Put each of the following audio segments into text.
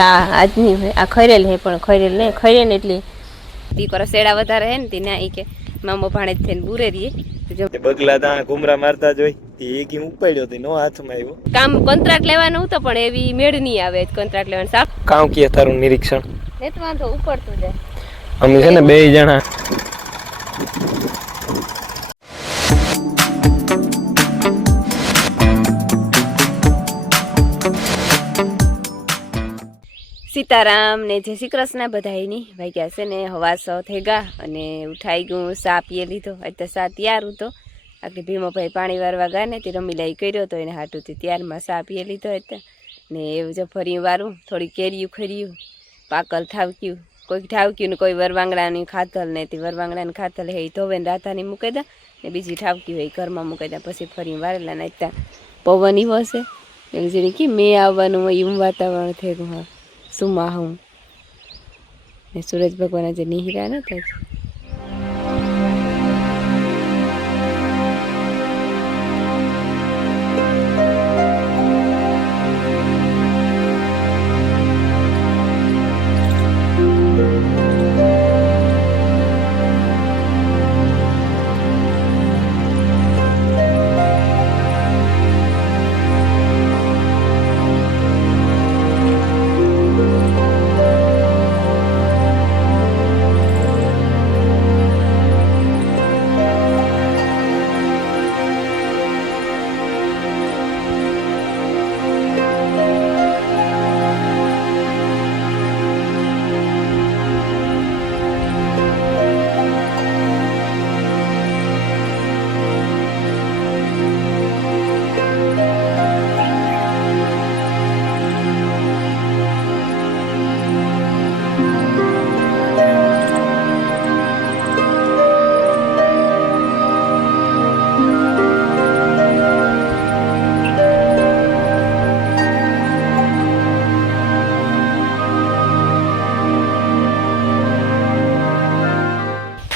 આજની હોય આ ખરેલ હે પણ ખરેલ ને ખરે ને એટલી તી કરો શેડા વધારે હે ને તી ના કે મામો ભાણે થઈને બુરે રહીએ બગલા તા ઘુમરા મારતા જોઈ એ કી ઉપાડ્યો તી નો હાથમાં આવ્યો કામ કોન્ટ્રાક્ટ લેવાનું હતું પણ એવી મેળ નહીં આવે કોન્ટ્રાક્ટ લેવાનું સાફ કામ કે તારું નિરીક્ષણ ને તો વાંધો ઉપડતું જાય અમે છે ને બે જણા સીતારામ ને જય શ્રી કૃષ્ણ બધાની વાગ્યા છે ને હવા 100 થઈ ગયા અને ઉઠાઈ ગયું સા પીએ લીધો અત્યારે સા તૈયાર હતો આટલી ભીમોભાઈ પાણી વારવા ગયા ને તે રમીલાઈ કર્યો હતો એને હાટુથી ત્યારમાં સા પીએ લીધો અત્યારે ને એવું જો ફરી વારું થોડી કેરીયું ખર્યું પાકલ ઠાવક્યું કોઈ ઠાવક્યું ને કોઈ વરવાંગડાની ખાતલ ને તે વરવાંગડાની ખાતલ હે ધોવે ને રાતાની મૂકી દે ને બીજી ઠાવકી હોય ઘરમાં મૂકી દે પછી ફરી વારેલા ને અત્યારે પવન એવો હશે એટલે જેને કે મેં આવવાનું હોય એવું વાતાવરણ થઈ ગયું હા સુમા હું ને સૂરજ ભગવાન આજે નિહિરા નતા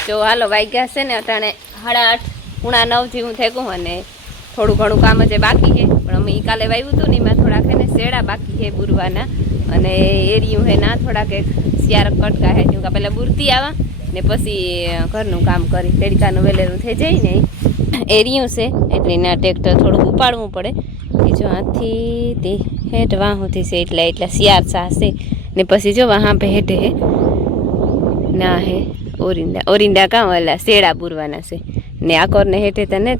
જો હાલો વાગ્યા છે ને અટાણે 8:30 પૂણા 9 જેવું થઈ ગયું અને થોડું ઘણું કામ જ બાકી છે પણ અમે કાલે વાવ્યું હતું ને એમાં થોડાક હે ને શેડા બાકી છે બુરવાના અને એરિયું હે ના થોડાક શિયાર કટકા હે જેમ કે પહેલાં બુરતી આવા ને પછી ઘરનું કામ કરી તડકાનું વેલેરું થઈ જાય ને એરિયું છે એટલે એના ટ્રેક્ટર થોડુંક ઉપાડવું પડે કે જો આથી તે હેઠ વાહુથી છે એટલા શિયાર સાહશે ને પછી જો વાહ પે હેઠે હે ના હે ઓરિંદા કામ ઓલા શેડા બુરવાના છે ને આકોર ને હેઠે તને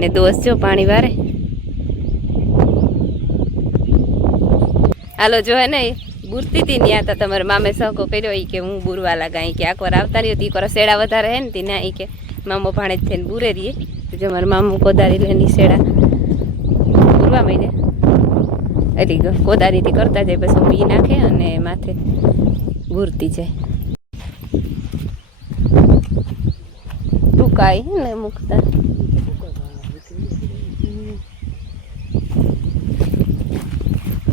ને દોસ્ત જો પાણી વારે હાલો જો હે ને બુરતી હતી ને તો તમારા મામે સહકો કર્યો કે હું બુરવા લાગા કે આકોર આવતા રહ્યો તી કરો શેડા વધારે હે ને તી ના કે મામો ભાણે જ થઈને બુરે રહીએ જો મારા મામું કોદારી લેની શેડા બુરવા મહિને એટલે કોદારીથી કરતા જાય પછી બી નાખે અને માથે બુરતી જાય ટૂંકાઈ ને મૂકતા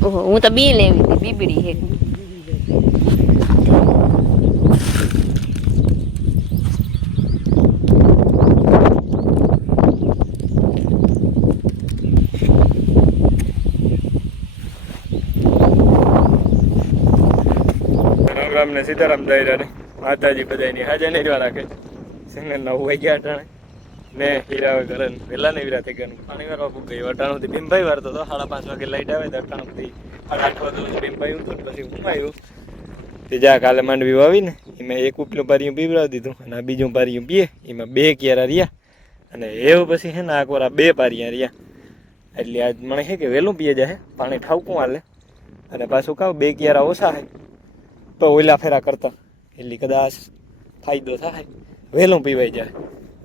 ઓહો હું તો બી લેવી હતી બીબડી હે રામ ને સીતારામ દાયરા માતાજી બધાની હાજર નહીં રાખે સિંગર 9 વાગ્યા અટાણે ને હીરા કરે પેલા ને હીરા થઈ ગયા પાણી વારવા પૂગ ગઈ અટાણું થી ભીમભાઈ વારતો હતો 5:30 વાગે લાઈટ આવે તો અટાણું થી 8:30 વાગે ભીમભાઈ ઉઠો પછી હું આવ્યું તે જા કાલે માંડવી વાવી ને એમાં એક ઉપલું પારિયું પીવડાવી દીધું અને બીજું પારિયું પીએ એમાં 2 ક્યારા રહ્યા અને એવું પછી છે ને આ કોરા 2 પારિયા રહ્યા એટલે આજ મને છે કે વહેલું પીએ જાય પાણી ઠાવકું હાલે અને પાછું કાવ 2 ક્યારા ઓછા છે તો ઓલા ફેરા કરતા એટલે કદાચ ફાયદો થાય વહેલું પીવાઈ જાય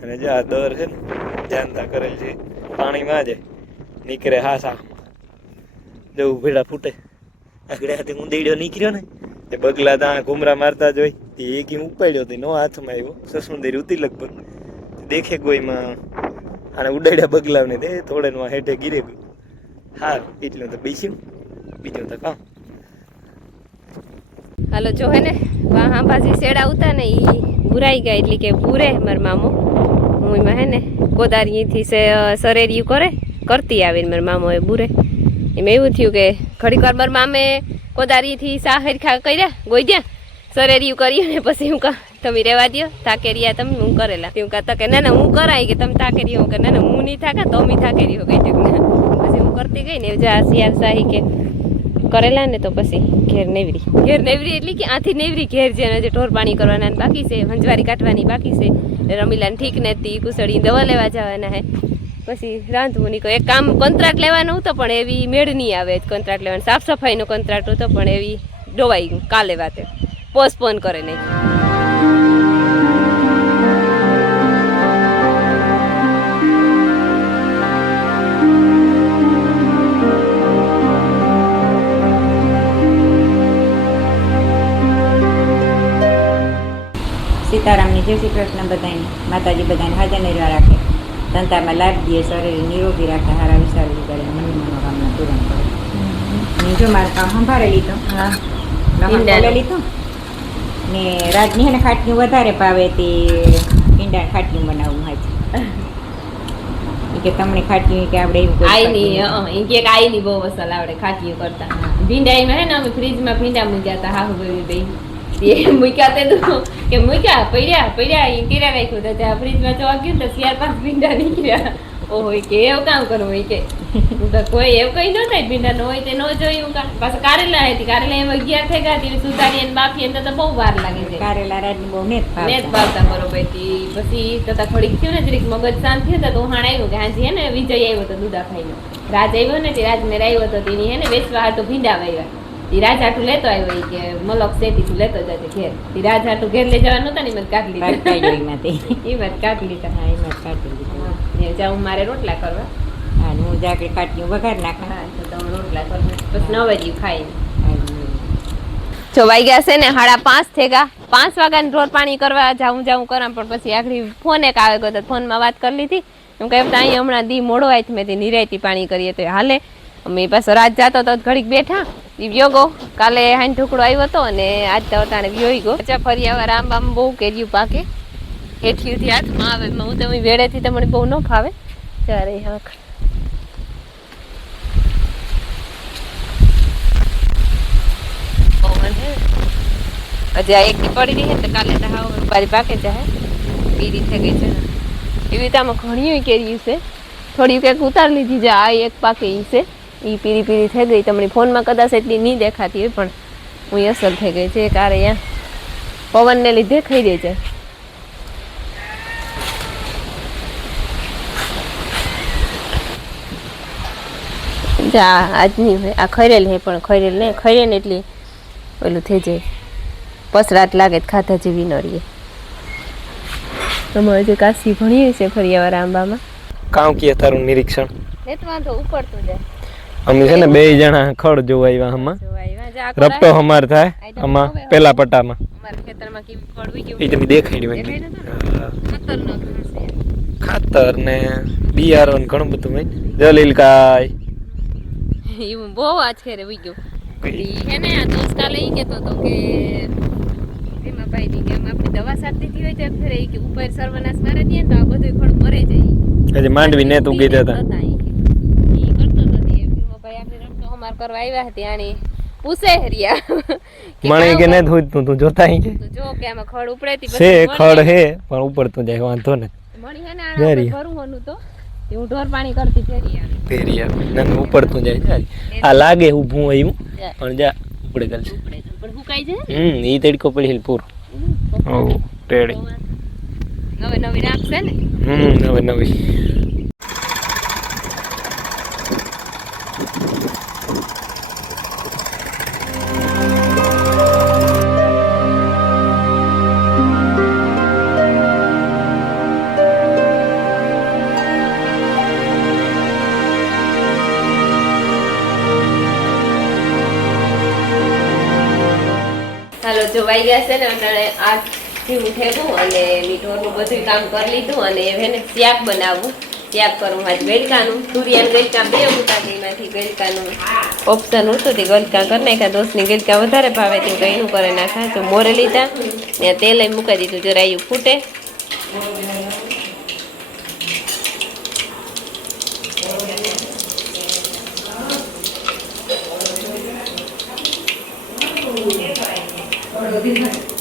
અને જે આ દર છે ને જાણતા કરેલ છે પાણીમાં જ નીકળે હાસા જવું ભેડા ફૂટે આગળ હાથે ઊંધેડ્યો નીકળ્યો ને એ બગલા ત્યાં ઘુમરા મારતા જોઈ એ કી ઉપાડ્યો હતી નો હાથમાં આવ્યો સસુંદરી ઉતી લગભગ દેખે કોઈમાં આને ઉડાડ્યા બગલાવને તે થોડેમાં હેઠે ગીરે ગયું હા એટલું તો બેસ્યું બીજું તો કામ હાલો જો હે ને વાહ પાછી શેડા ઉતા ને એ બુરાઈ ગયા એટલે કે બુરે મારા મામો હું એમાં હે ને કોદારીથી સરેરિયું કરતી આવીને મારા મામો એ બુરે એમાં એવું થયું કે ઘડીક વાર મારા મામે કોદારીથી સા હરખા કર્યા ગોઈદ્યા સરેરિયું કર્યું ને પછી હું કહું તમે રહેવા દો થાકેરિયા તમે હું કરેલા હું કહેતા કે ના હું કરાય કે તમે થાકેરી હો કે ના હું નહીં થાકા તો મી થાકેરી હો કહી પછી હું કરતી ગઈ ને જા શિયાર શાહી કે કરેલા ને તો પછી ઘેર નેવરી એટલે કે આથી નેવરી ઘેર છે જે ઢોર પાણી કરવાના બાકી છે વંજવારી કાઢવાની બાકી છે રમીલાને ઠીક નથી કુસળી દવા લેવા જવાના હે પછી રાંધવું નહીં એક કામ કોન્ટ્રાક્ટ લેવાનું હતો પણ એવી મેળ નહીં આવે કોન્ટ્રાક્ટ લેવાનું સાફ સફાઈનો કોન્ટ્રાક્ટ હતો પણ એવી ડોવાઈ કાલે વાતે પોસ્ટપોન કરે નહીં સીતારામની જય શ્રી કૃષ્ણ બધાને માતાજી બધાને હાજર નિર્વા રાખે ધંધામાં લાભ દે શરીર નિરોગી રાખે હારા વિચારી કરે મનની મનોકામના પૂરણ કરે જો મારું કામ સંભાળે લીધો લહણ લીધો ને રાજની એને ખાટલી વધારે ભાવે તે ઈંડા ખાટલી બનાવવું હોય છે કે તમને ખાટલી કે આપણે એવું આઈની કે આઈની બહુ અસલ આવડે ખાટલીઓ કરતા ભીંડાઈમાં હે ને અમે ફ્રીજમાં ભીંડા મૂક્યા હતા હાહુ બેબી બે મૂક્યા તે કે મૂક્યા પડ્યા એ કેરા રાખ્યું તો ત્યાં ફ્રીજમાં જોવા ગયું તો 4-5 ભીંડા નીકળ્યા ઓહો કે એવું કામ કરવું હોય કે તો કોઈ એવું કઈ ન થાય ભીંડા નો હોય તે ન જોયું પાછા કારેલા હતી કારેલા એમ 11 થઈ ગયા હતી સુધારી અને બાફી તો બહુ વાર લાગે છે કારેલા રાજની બહુ નેત ભાવતા બરોબર પછી તથા થોડીક થયું ને જરીક મગજ શાંત થયું તો ઉહાણ આવ્યું કે હાજી હે ને વિજય આવ્યો તો દૂધા ખાઈને રાજ આવ્યો ને તે રાજમેર આવ્યો તો તેની હે ને વેચવા હાટું ભીંડા વાવ્યા રાજ હાટું લેતો આવ્યો કે મલક શેતી તું લેતો જજે ઘેર રાજ હાટું ઘેર લઈ જવાનું નતા ને મને કાઢી જાઉં મારે રોટલા કરવા હું જાકે કાટલી વઘાર નાખા તો તમે રોટલા કરવા પછી 9 વાગ્યે ખાઈ જો વાગ્યા છે ને 5:30 થઈ ગયા 5 વાગ્યાને ઢોર પાણી કરવા જાઉં કરા પણ પછી આગળ ફોન એક આવે ગયો તો ફોનમાં વાત કરી લીધી એમ કહે તો અહીં હમણાં દી મોડો આવી મેં નિરાયતી પાણી કરીએ તો હાલે અમે પાછો રાત જતો તો ઘડીક બેઠા વ્યો ગો કાલે હાઈન ઢોકળો આવ્યો હતો અને આજ તો અટાણે વ્યોઈ ગયો અચ્છા ફરી આવા રામ બહુ કેર્યું પાકે હેઠીથી હાથમાં આવે હું તો વેડેથી તો મને બહુ ન ફાવે ત્યારે હક હજી આ એકની પડી રહી તો કાલે તો હાવ બારી પાકે જાય પીરી થઈ ગઈ છે એવી રીતે આમાં ઘણી કેરી છે થોડી કંઈક ઉતાર લીધી છે આ એક પાકે ઈ છે એ પીરી થઈ ગઈ તમને ફોનમાં કદાચ એટલી નહીં દેખાતી હોય પણ હું અસર થઈ ગઈ છે કારે અહીંયા પવનને લીધે ખાઈ દે છે આજની હોય આ ખરેલ હે પણ ખરેલ ને ખરે ને એટલી ઓલું થઈ જાય પસરાટ લાગે ખાધા જેવી ન રહીએ અમારે જે કાશી ભણીએ છે ફરિયાવાળા આંબામાં કામ કીએ તારું નિરીક્ષણ ને તો વાંધો ઉપડતું જાય અમે છે ને 2 જણા ખડ જોવા આવ્યા હમાં રપટો હમાર થાય આમાં પેલા પટ્ટામાં અમારા ખેતરમાં કેવી ફળ ઉઈ ગયું એ તમે દેખાડી ખતરનાક હશે ખાતર ને બિયારો ને ઘણું બધું હોય જલીલકાય એવું બહુ આજ ખેરે ઉઈ ગયું હે ને આ દોસ્ત કાલે ઈ કહેતો હતો કે એમાં ભાઈ ની કે આપણે દવા સાથ દીધી હોય તો ફેરે કે ઉપર સર્વનાશ મારે દે તો આ બધું ખડ મરે જાય આજે માંડવી ને તું ગીતા હતા ઈ કરતો હતો તે ભાઈ આપણે રમતો હમાર કરવા આવ્યા હતી આની પૂછે હરિયા મણે કે ને તું જોતા હી કે જો કે આમાં ખડ ઉપડેતી છે ખડ હે પણ ઉપડતું જાય વાંધો ને મણી હે ને આને ભરું હોનું તો હું ઢોર પાણી કરતી ફેરિયા ના ઉપડતું જાય આ લાગે ઊભું હોય એવું પણ જા ઉપડે ગલ છે પણ હુકાઈ જાય ઈ તડકો પડી પૂરો ઓ ટેડી હવે નવી રાખશે ને હવે નવી હાલો જો વાઈ ગયા છે ને અને આ જેવું થયું અને મીઠોરનું બધું કામ કરી લીધું અને એને શાક બનાવવું શાક કરું આજ ગલકાનું તુરિયાનું ગલકા બે ઉતા એમાંથી ગલકાનું ઓપ્શન હતું તે ગલકા કરી નાખ્યા દોસ્તની ગલકા વધારે ભાવે તે કઈનું કરે નાખા તો મોરે લીધા ને તેલ મૂકી દીધું જરાયું ફૂટે બહુ